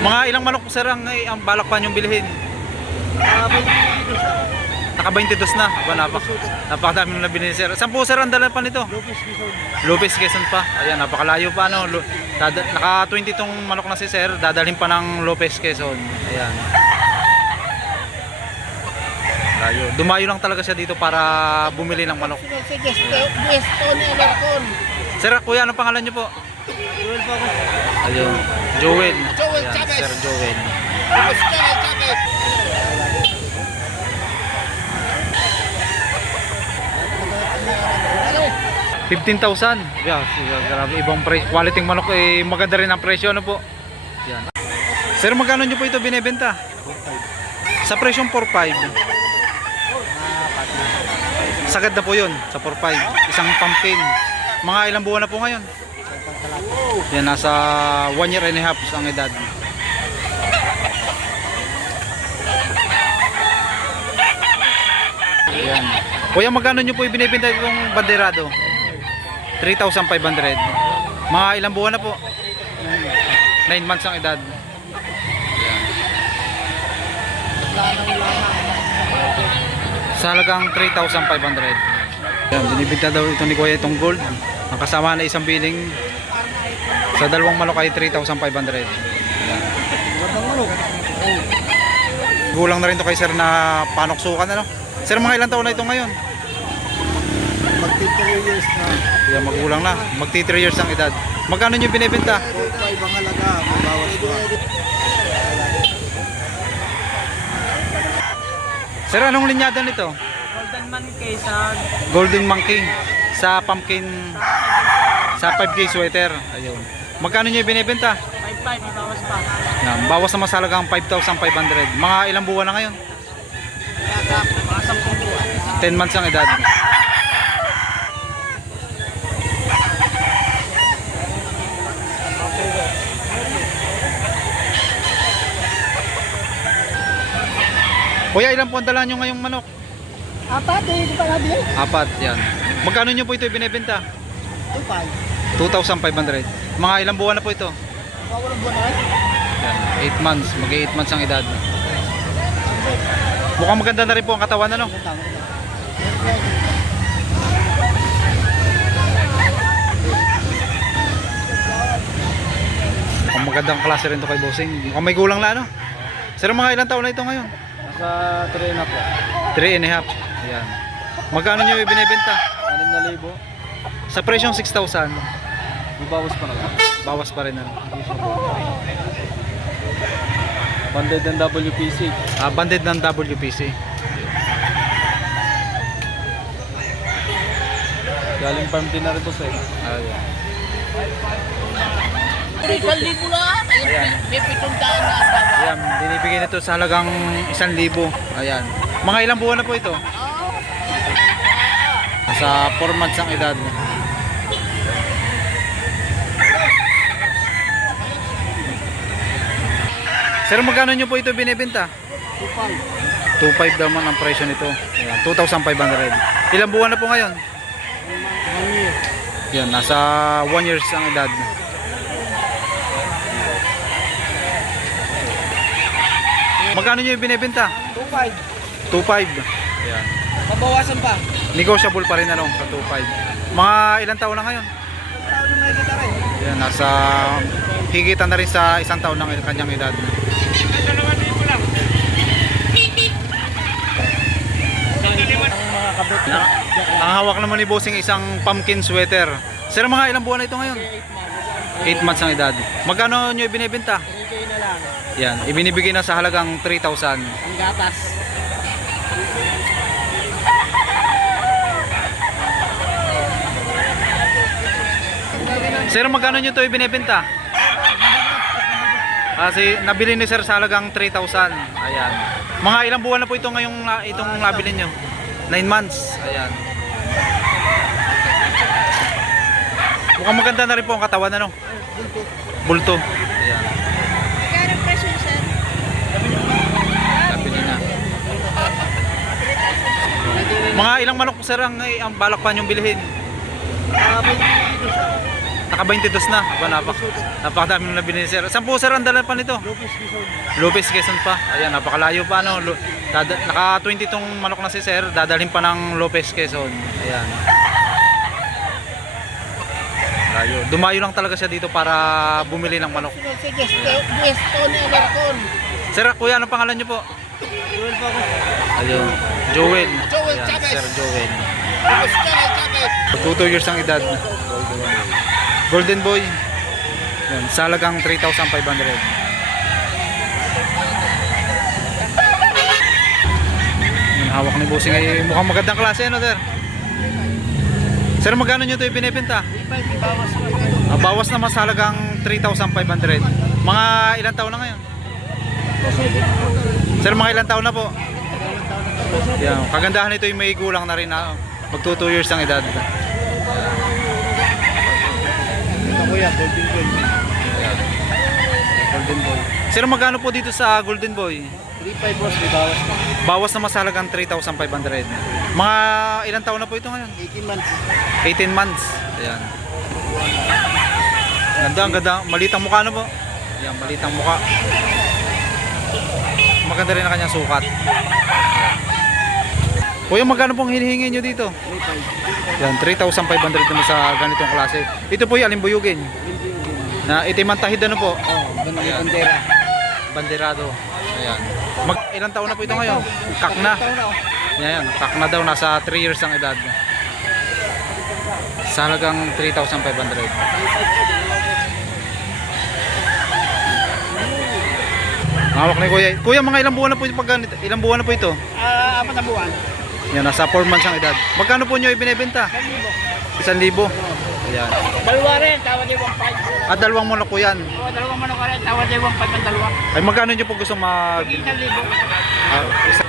Mga ilang manok sir ang balak pa niyong bilhin? Naka 22 na. Aba, napakadami nung nabili sir. Saan po sir ang dala pa nito? Lopez, Quezon pa. Ayan, napakalayo pa no. Naka 20 tong manok na si sir. Dadalhin pa ng Lopez, Quezon. Ayan. Layo. Dumayo lang talaga siya dito para bumili ng manok. Sir, kuya, anong pangalan niyo po? Joel po ako. Ayun. Joel. Joel Ayan, Chavez. Sir Joel. Chavez. 15,000. Yeah, grabe ibang presyo. Quality manok eh, maganda rin ang presyo ano po. Yan. Sir, magkano niyo po ito binebenta? 4.5. Sa presyong 4.5. Sagad na po 'yon sa 4.5. Isang pumpkin. Mga ilang buwan na po ngayon? Yan, nasa 1 year and a half ang edad. Yan. Kuya, magkano niyo po ibinebenta itong banderado? 3,500. Mga ilang buwan na po? 9 months ang edad. Yan. Sa halagang 3,500. Yan, binibenta daw ito ni Kuya itong gold. Ang kasama na isang biling sa dalawang manok ay 3,500. Yan. Gulang na rin to kay sir na panoksukan ano? Sir, mga ilang taon na ito ngayon? Magti 3 years na. Yan, magulang na. Magti 3 years ang edad. Magkano nyo binibenta? 4.5 ang halaga. Mabawas pa. Sir, anong linyada nito? Golden Monkey sa Golden Monkey sa pumpkin sa 5K sweater. Ayun. Magkano nyo binibenta? 5.5, may bawas pa. Yan, bawas naman sa halagang 5,500. Mga ilang buwan na ngayon? Mga 10 buwan. 10 months ang edad. Kuya, ilan po ang dala nyo ngayong manok? Apat eh. Di pa nabili? 4, yan. Magkano nyo po ito ibinebenta? 2.5. 2,500. Mga ilang buwan na po ito? Walang buwan na rin. Yan, 8 months. Mag-8 months ang edad. Mukhang maganda na rin po ang katawan ano? Mukhang magandang klase rin to kay Bossing. Mukhang may gulang na ano? Sir, mga ilang taon na ito ngayon? Nasa 3 na po. 3 and a half. Yan. Magkano nyo ibinebenta? 6,000. Sa presyong 6,000. Mabawas pa naman. Bawas pa rin ano? Banded ng WPC. Banded ng WPC. Galing farm din na rin to sir. Ayan. 1,000 lang. Ayun, may 700 na. Ayan, binibigay nito sa halagang 1,000. Ayan. Mga ilang buwan na po ito? Sa 4 months ang edad. Sir, magkano nyo po ito binibenta? 2.5 naman ang presyo nito. Ayan, 2,500. Ilang buwan na po ngayon? 1 year. Yan, nasa 1 years ang edad. Magkano nyo binibenta? 2.5. 2.5. Ayan. Mabawasan pa. Negotiable pa rin ano sa 2.5. Mga ilang taon na ngayon? Tao na may kita rin. Yan, nasa higitan na rin sa 1 taon ng kanyang edad. Mga kabit. Ang hawak naman ni Bossing isang pumpkin sweater. Sir, mga ilang buwan na ito ngayon? 8 months ang edad. Magkano nyo ibinibenta? 3K na lang. Yan, ibinibigay na sa halagang 3,000. Ang gatas. Sir, magkano nyo ito ibinibenta? Kasi nabili ni sir sa halagang 3,000. Ayan. Mga ilang buwan na po ito ngayong itong nabili nyo? 9 months. Ayan. Mukhang maganda na rin po ang katawan ano? Bulto. Ayan. Magkano presyo, sir? Nabili na. Mga ilang manok sir ang balak pa nyong bilhin? Naka 22 na. Napakadami nung nabili ni sir. Saan po sir ang dala pa nito? Lopez Quezon. Lopez, Quezon pa. Ayan, napakalayo pa no. Naka 20 tong manok na si sir, dadalhin pa ng Lopez, Quezon. Ayan. Layo. Dumayo lang talaga siya dito para bumili ng manok. Si Tony Alarcon. Sir, kuya, ano pangalan niyo po? Joel pa ako. Ayun. Joel. Joel Ayan, Chavez. Sir Joel. Kumusta kay Chavez? 2 years ang edad. Golden Boy. Yan, salagang 3,500. Yung hawak ni Bossing ay mukhang magandang klase, ano sir? Sir, magkano nyo ito ibinibenta? Bawas naman sa halagang 3,500. Mga ilang taon na ngayon? Sir, mga ilang taon na po? Yan, kagandahan nito yung may gulang na rin na mag 2 years ang edad. Ito kuya, Golden Boy. Golden Boy. Sir, magkano po dito sa Golden Boy? 3.5 boss, may bawas na. Bawas na masalagang 3,500. Mga ilang taon na po ito ngayon? 18 months. 18 months. Ayan. Ganda, ang ganda. Malitang mukha na po. Ayan, malitang mukha. Maganda rin ang kanyang sukat. Kuya, magkano pong hinihingi nyo dito? 3.5. Yan, 3,500 naman sa ganitong klase. Ito po yung alimbuyugin. Na itimantahid ano po? Oh, ganda may bandera. Banderado. Ayan. Ilang taon na po ito ngayon? Kak na. Ayan, kak na daw. Nasa 3 years ang edad. Sa halagang 3,500. Hawak ni Kuya. Kuya, mga ilang buwan na po yung pagganito? Ilang buwan na po ito? 4 na buwan. Yan, nasa 4 months ang edad. Magkano po nyo ibinebenta? 1,000. Ayan. Dalawa rin, tawad ay 1.5. At dalawang manok po yan. Oo, dalawang manok ka rin, tawad ay 1.5 ang dalawa. Ay, magkano nyo po gusto mag... 1,000. isa-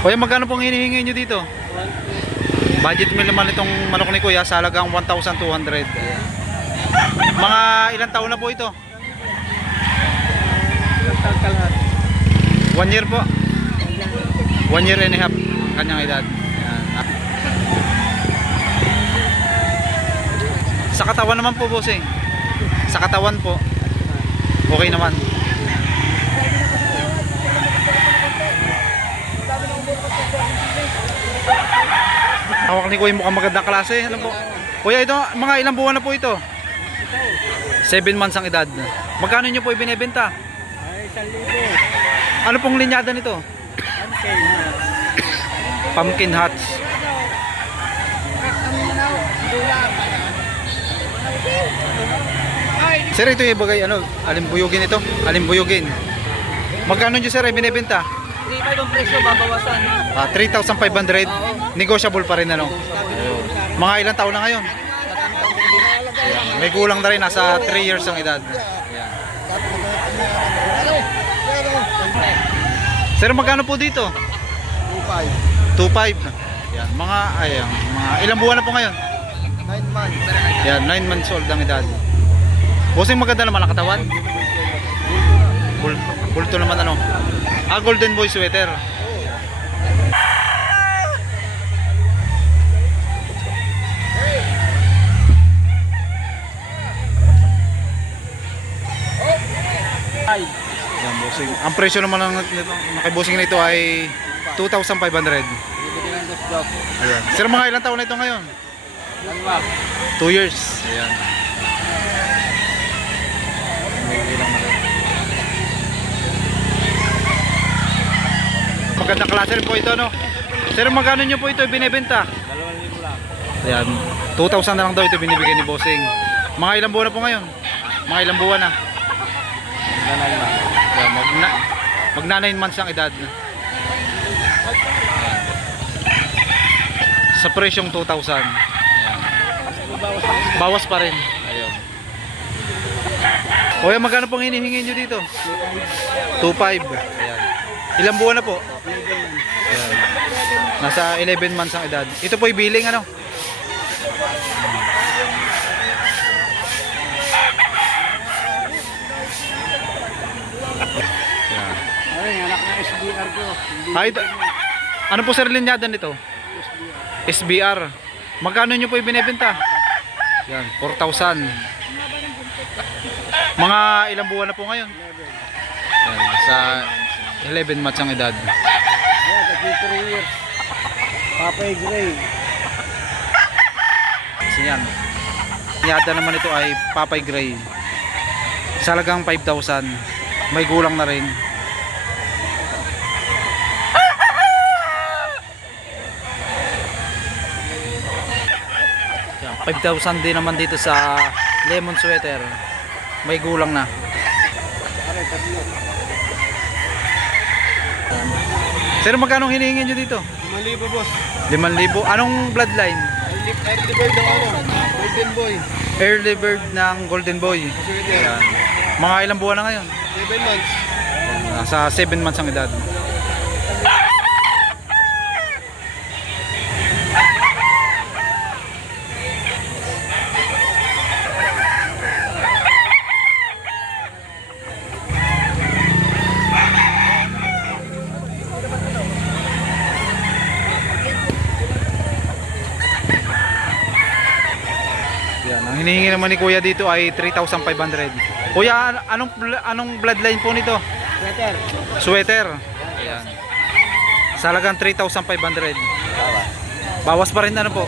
Kuya, magkano pong hinihingi nyo dito? Budget meal naman itong manok ni Kuya sa halagang 1,200. Mga ilang taon na po ito? 1 year po. 1 year and a half ang kanyang edad. Ayan. Sa katawan naman po, bossing. Sa katawan po. Okay naman. Hawak ni Kuya mukhang magandang klase. Alam po. Kuya, ito, mga ilang buwan na po ito? 7 months ang edad. Magkano nyo po ibinebenta? Ay, 1,000. Ano pong linyada nito? Pumpkin Hats. Sir, ito yung bagay, ano, alimbuyugin ito? Alimbuyugin. Magkano nyo sir ibinebenta? 3.5 ang presyo, babawasan. 3,500. Negotiable pa rin ano. Mga ilang taon na ngayon? May kulang na rin, nasa 3 years ang edad. Ayan. Sir, magkano po dito? 2.5. Yan, mga ilang buwan na po ngayon? 9 months. Yan, 9 months old ang edad. Bossing, maganda naman ang katawan. Bulto naman ano. Golden Boy sweater. Yan, bossing. Ang presyo naman ng kay bossing na ito ay 2,500. Ayan. Sir, mga ilang taon na ito ngayon? 2 years. Ayan. Magandang klase rin po ito, no? Sir, magkano nyo po ito binibenta? 2,000 lang. Ayan. 2,000 na lang daw ito binibigay ni bossing. Mga ilang buwan na po ngayon? Mga ilang buwan na? Ayan, magna 9 months ang edad. Sa presyong 2,000. Ayan. Bawas pa rin. Ayun. Kuya, magkano pong hinihingi nyo dito? 2,500. Ayan. Ilang buwan na po? Ayan. Nasa 11 months ang edad. Ito po yung billing ano? Ay, ano po sir linyada nito? SBR. Magkano nyo po ibinebenta? Yan, 4,000. Mga ilang buwan na po ngayon? Yan, sa 11 months ang edad. Ayan, kasi 3 years. Papay Gray. Kasi yan. Linyada naman ito ay Papay Gray. Salagang 5,000. May gulang na rin. Yan, 5,000 din naman dito sa lemon sweater. May gulang na. Sir, magkano hinihingi nyo dito? 5,000 boss. 5,000. Anong bloodline? Early bird ng ano? Golden boy. Early bird ng Golden Boy. Yan. Mga ilang buwan na ngayon? 7 months. Nasa 7 months ang edad. Yan, ang hinihingi naman ni Kuya dito ay 3,500. Kuya, anong bloodline po nito? Sweater. Sweater. Ayan. Salagang 3,500. Bawas pa rin ano po.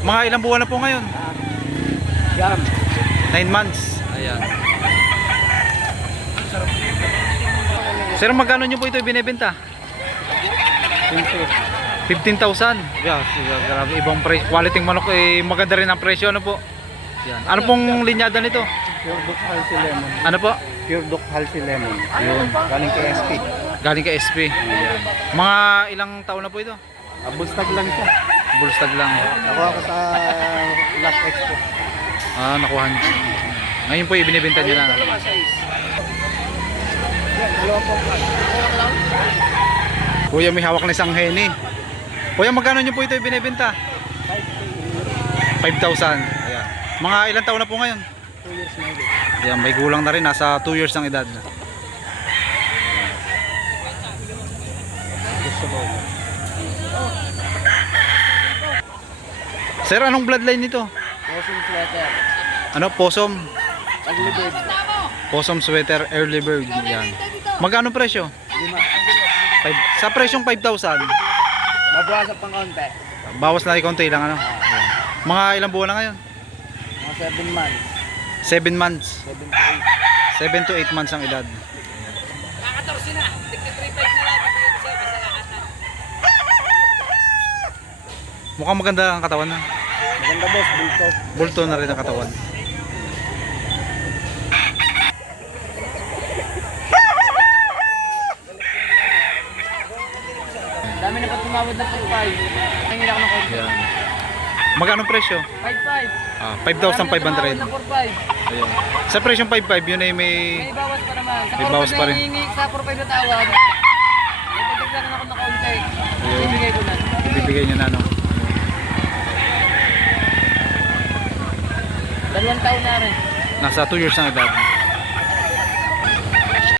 Mga ilang buwan na po ngayon? Jam. 9 months. Ayan. Sir, magkano nyo po ito ibinebenta? 15,000. Yeah, grabe ibang price. Quality manok eh, maganda rin ang presyo ano po. Yan. Ano pong linyada nito? Pure Duck Halsey Lemon. Ano po? Pure Duck Halsey Lemon. Yun. Galing kay SP. Galing kay SP. Ayan. Mga ilang taon na po ito? Bustag lang siya. Bulstag lang. Nakuha ko sa Last Expo. Ah, nakuha niyo. Ngayon po ibinibenta niyo na. Dalawa po. Kuya, may hawak na isang heni. Kuya, magkano niyo po ito ibinebenta? 5,000. Ayan. Mga ilang taon na po ngayon? 2 years na ulit. Ayan, may gulang na rin. Nasa 2 years ang edad. Gusto ko. Sir, anong bloodline nito? Posing sweater. Ano? Possum? Ugly bird. Possum sweater early bird. Yan. Magkano presyo? 5. Sa presyong 5,000. Mabawasan pang konti. Bawas na konti lang ano. Ayan. Mga ilang buwan na ngayon? Mga 7 months. 7 months. 7 to 8. 7 to 8 months ang edad. Kakatorsi na. Tigti-3.5 na lang. Bibigyan ko sa'yo. Basta lahat na. Mukhang maganda ang katawan na. Maganda boss, bulto. Bulto na rin ang katawan. Dami na pa tumawad na 4.5. Tingin ako ng konti. Yan. Magkano presyo? 5.5. Ah, Dami na 5,500. tumawad na 4.5. Ayun. Sa presyong 5,500 yun ay may May bawas pa naman. Sa May bawas 4.5 pa rin. na hihingi, sa 4.5 na tawad. May pagdagdagan ako ng konti. Ayun. Ibigay ko na. ibibigay nyo na no. 2 taon na rin. Nasa 2 years ang edad.